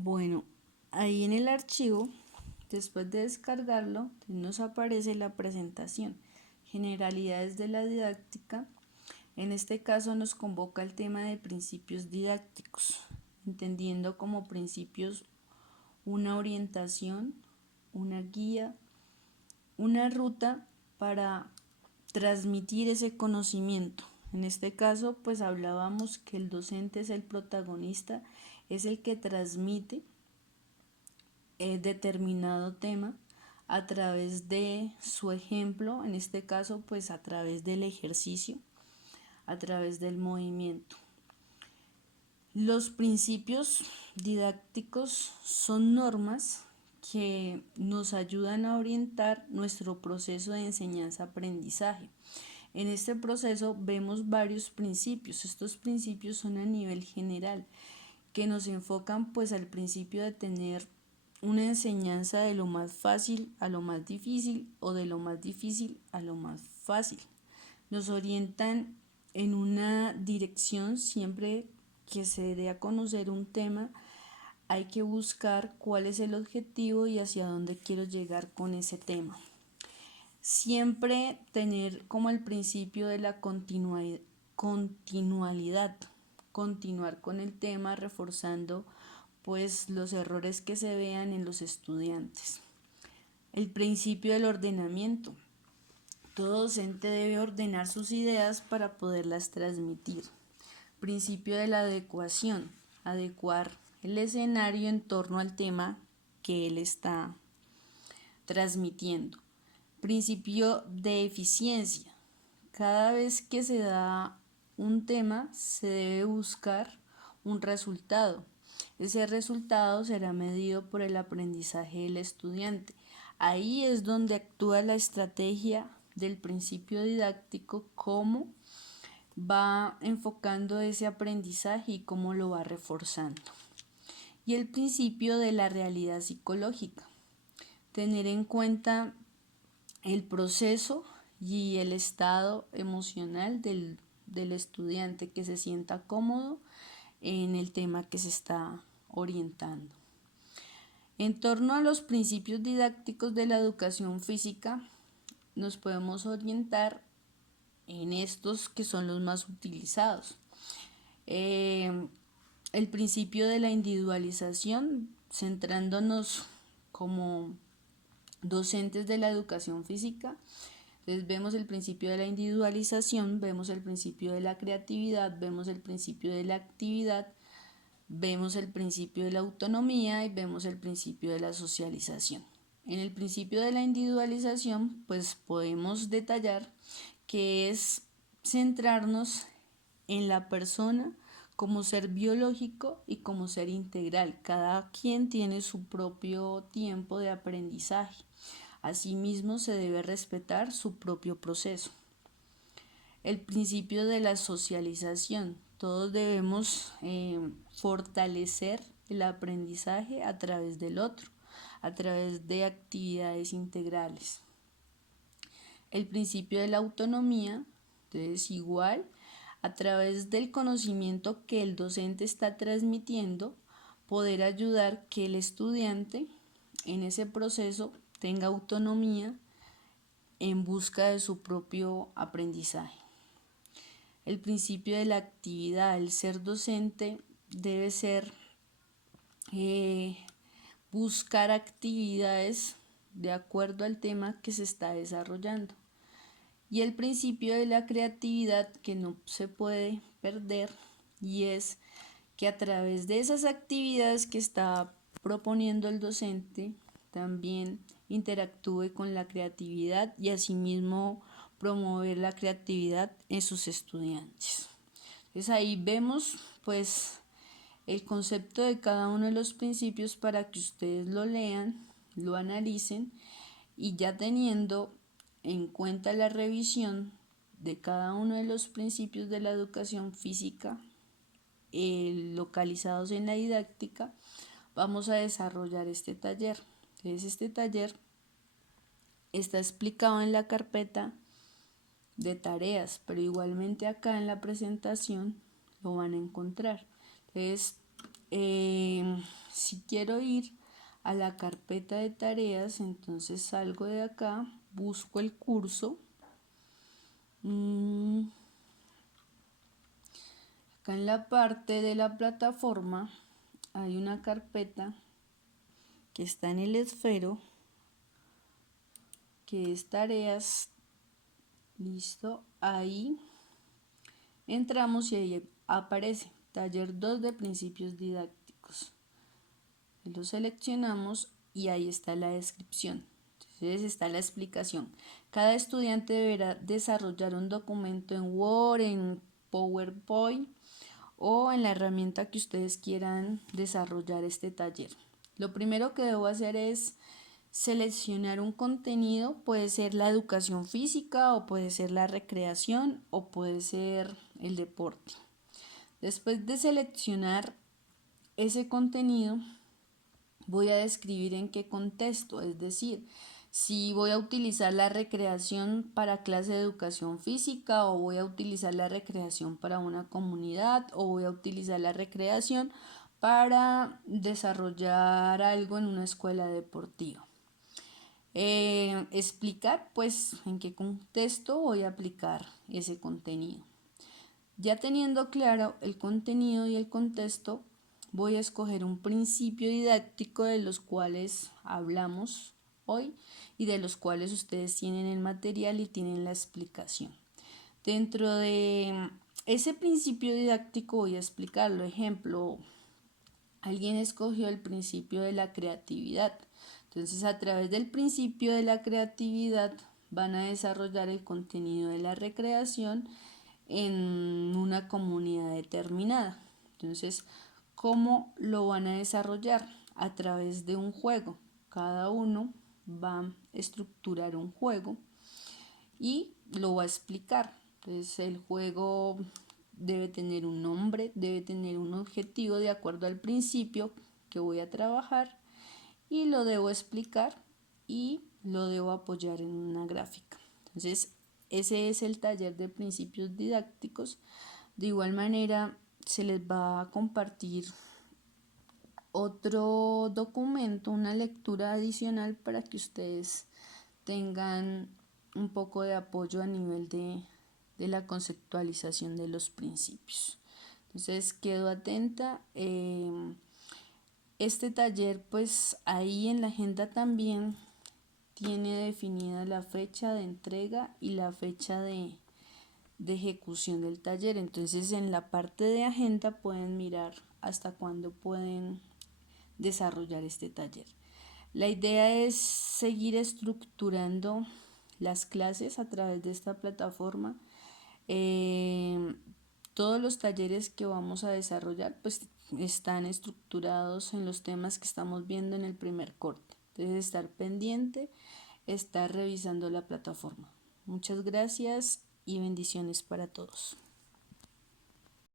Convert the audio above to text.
Bueno, ahí en el archivo, después de descargarlo, nos aparece la presentación, generalidades de la didáctica. En este caso nos convoca el tema de principios didácticos, entendiendo como principios una orientación, una guía, una ruta para transmitir ese conocimiento. En este caso, pues hablábamos que el docente es el protagonista, es el que transmite determinado tema a través de su ejemplo, en este caso, pues a través del ejercicio, a través del movimiento. Los principios didácticos son normas que nos ayudan a orientar nuestro proceso de enseñanza-aprendizaje. En este proceso vemos varios principios. Estos principios son a nivel general, que nos enfocan pues al principio de tener una enseñanza de lo más fácil a lo más difícil o de lo más difícil a lo más fácil. Nos orientan en una dirección. Siempre que se dé a conocer un tema, hay que buscar cuál es el objetivo y hacia dónde quiero llegar con ese tema. Siempre tener como el principio de la continuidad, continuar con el tema, reforzando pues los errores que se vean en los estudiantes. El principio del ordenamiento. Todo docente debe ordenar sus ideas para poderlas transmitir. Principio de la adecuación. Adecuar el escenario en torno al tema que él está transmitiendo. Principio de eficiencia. Cada vez que se da un tema, se debe buscar un resultado. Ese resultado será medido por el aprendizaje del estudiante. Ahí es donde actúa la estrategia del principio didáctico, cómo va enfocando ese aprendizaje y cómo lo va reforzando. Y el principio de la realidad psicológica. Tener en cuenta el proceso y el estado emocional del estudiante, que se sienta cómodo en el tema que se está orientando. En torno a los principios didácticos de la educación física, nos podemos orientar en estos que son los más utilizados. El principio de la individualización, centrándonos como docentes de la educación física. Entonces vemos el principio de la individualización, vemos el principio de la creatividad, vemos el principio de la actividad, vemos el principio de la autonomía y vemos el principio de la socialización. En el principio de la individualización, pues podemos detallar que es centrarnos en la persona como ser biológico y como ser integral. Cada quien tiene su propio tiempo de aprendizaje. Asimismo, se debe respetar su propio proceso. El principio de la socialización. Todos debemos fortalecer el aprendizaje a través del otro, a través de actividades integrales. El principio de la autonomía, entonces igual, a través del conocimiento que el docente está transmitiendo, poder ayudar que el estudiante en ese proceso tenga autonomía en busca de su propio aprendizaje. El principio de la actividad. El ser docente debe ser buscar actividades de acuerdo al tema que se está desarrollando. Y el principio de la creatividad, que no se puede perder, y es que a través de esas actividades que está proponiendo el docente, también interactúe con la creatividad y asimismo promover la creatividad en sus estudiantes. Entonces ahí vemos pues el concepto de cada uno de los principios para que ustedes lo lean, lo analicen, y ya teniendo en cuenta la revisión de cada uno de los principios de la educación física localizados en la didáctica, vamos a desarrollar este taller. Entonces este taller está explicado en la carpeta de tareas, pero igualmente acá en la presentación lo van a encontrar. Entonces Si quiero ir a la carpeta de tareas, entonces salgo de acá, busco el curso. Acá en la parte de la plataforma hay una carpeta que está en el esfero, que es tareas. Listo, ahí entramos y ahí aparece taller 2 de principios didácticos. Lo seleccionamos y ahí está la descripción. Entonces está la explicación. Cada estudiante deberá desarrollar un documento en Word, en PowerPoint o en la herramienta que ustedes quieran desarrollar este taller. Lo primero que debo hacer es seleccionar un contenido, puede ser la educación física o puede ser la recreación o puede ser el deporte. Después de seleccionar ese contenido, voy a describir en qué contexto, es decir, si voy a utilizar la recreación para clase de educación física o voy a utilizar la recreación para una comunidad o voy a utilizar la recreación para desarrollar algo en una escuela deportiva. Explicar pues en qué contexto voy a aplicar ese contenido. Ya teniendo claro el contenido y el contexto, voy a escoger un principio didáctico de los cuales hablamos hoy y de los cuales ustedes tienen el material y tienen la explicación. Dentro de ese principio didáctico voy a explicarlo. Ejemplo, alguien escogió el principio de la creatividad. Entonces, a través del principio de la creatividad van a desarrollar el contenido de la recreación en una comunidad determinada. Entonces, ¿cómo lo van a desarrollar? A través de un juego. Cada uno va a estructurar un juego y lo va a explicar. Entonces, el juego debe tener un nombre, debe tener un objetivo de acuerdo al principio que voy a trabajar y lo debo explicar y lo debo apoyar en una gráfica. Entonces, ese es el taller de principios didácticos. De igual manera, se les va a compartir otro documento, una lectura adicional para que ustedes tengan un poco de apoyo a nivel de la conceptualización de los principios. Entonces, quedo atenta. Este taller, pues ahí en la agenda también tiene definida la fecha de entrega y la fecha de ejecución del taller. Entonces, en la parte de agenda pueden mirar hasta cuándo pueden desarrollar este taller. La idea es seguir estructurando las clases a través de esta plataforma. Todos los talleres que vamos a desarrollar pues están estructurados en los temas que estamos viendo en el primer corte. Entonces, estar pendiente, estar revisando la plataforma. Muchas gracias y bendiciones para todos.